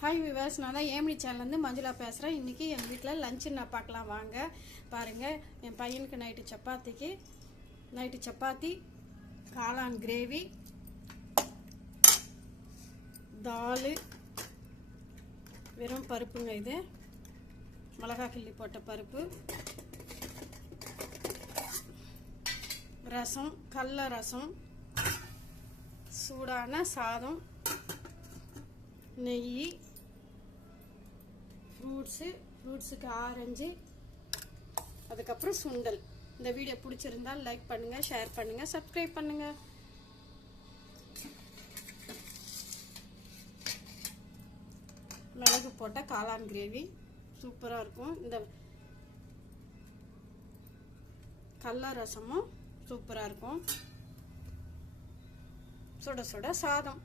Hi விவாஸ், நான் தான் ஏமினி சேனல்லேருந்து மஞ்சுளா பேசுகிறேன். இன்றைக்கி எங்கள் வீட்டில் லஞ்சு நான் பார்க்கலாம் வாங்க. பாருங்கள், என் பையனுக்கு நைட்டு சப்பாத்தி, காளான் கிரேவி, தால், வெறும் பருப்புங்க. இது மிளகா கிள்ளி போட்ட பருப்பு, ரசம், கடல ரசம், சூடான சாதம், நெய், ஃப்ரூட்ஸுக்கு ஆரஞ்சு, அதுக்கப்புறம் சுண்டல். இந்த வீடியோ பிடிச்சிருந்தால் லைக் பண்ணுங்கள், ஷேர் பண்ணுங்கள், சப்ஸ்கிரைப் பண்ணுங்கள். மிளகு போட்ட காளான் கிரேவி சூப்பராக இருக்கும். இந்த கடல ரசமும் சூப்பராக இருக்கும். சுட சுட சாதம்.